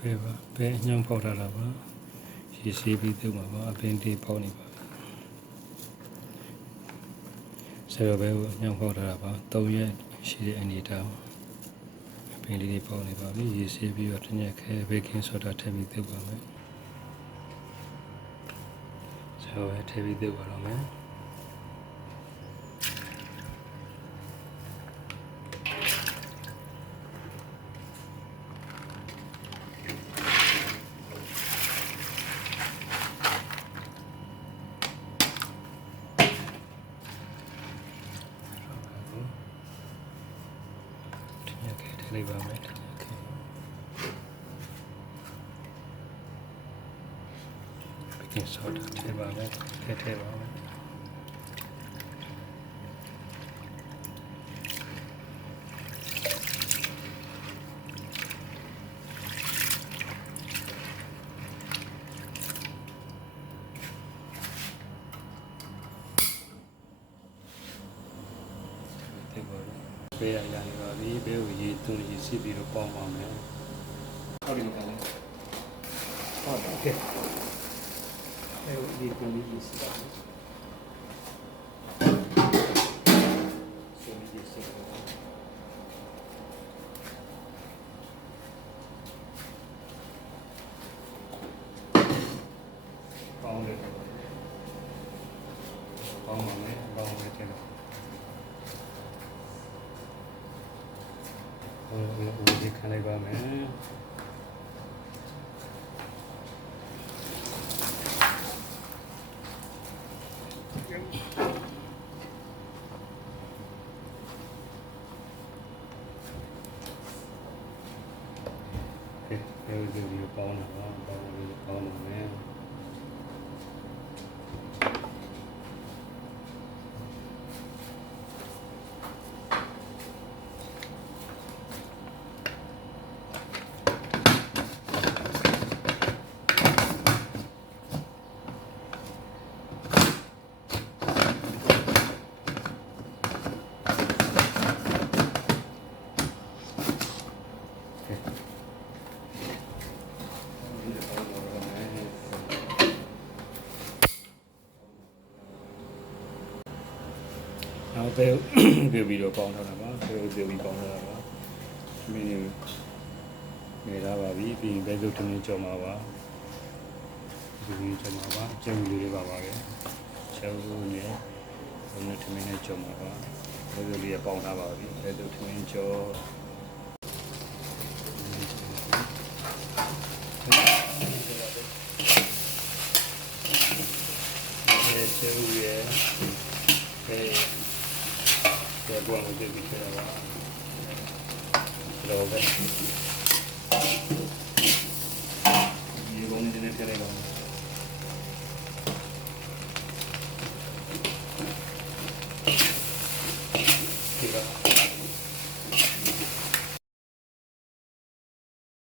ဘယ်ပါဘယ်အညံဖောက်ထားတာပါရေစီးပြီးသုံးပါပါအပင်လေးပေါက်နေပါဆယ်ရောဘဲကိုအညံဖောက်ထားတာပါ၃ရက်ရှိတဲ့အနေတောင်အပင်လေးတွေပေါက်နေပါပြီရေစီးပြီးတော့တညက်ခဲဘေကင်းဆိုဒါထည့်ပြီးသုံးပါမယ်ဆယ်ရောဘဲထည့်ပြီးသုံးပါတော့မယ် ထင်ရခဲ့ထည့် လိုက်ပါမယ်ထင်ရခဲ့ဘယ်ကင်းဆော့တာထည့်ပါမယ်ထည့်ထည့်ပါမယ်ထည့်ပါ ပေးရကြနေပါပြီဘဲကိုရေသွင်းရေစီးပြီးတော့ပေါင်းပါမယ်ဟုတ်တယ်ကလည်းဟုတ်တယ်ကဲဘဲကိုရေသွင်းရေစီးပါမယ်ပေါင်းတယ် ဟိုဦးဒီခံလိုက်ပါမယ်အဲဒီဒီပေါင်းတာပါပေါင်းပြီးပေါင်းပါမယ် နောက်ပဲပြပြီးတော့ပေါင်းထားတာပါပြပြပြီးပေါင်းထားတာပါမင်းနေလာပါပြီပြီးရင်ဘယ်လိုတမင်းကြော်မှာပါဒီလိုကြော်မှာပါကျုပ်လေးတွေပါပါပဲကျုပ်နဲ့ဘယ်လိုတမင်းနဲ့ကြော်မှာပါဘယ်လိုလေးပေါင်းထားပါပြီဘယ်လိုတမင်းကြော်အဲကျုပ်ရဲ့အဲ এবং ওদের ভিতরে হবে এবং দিনের কেন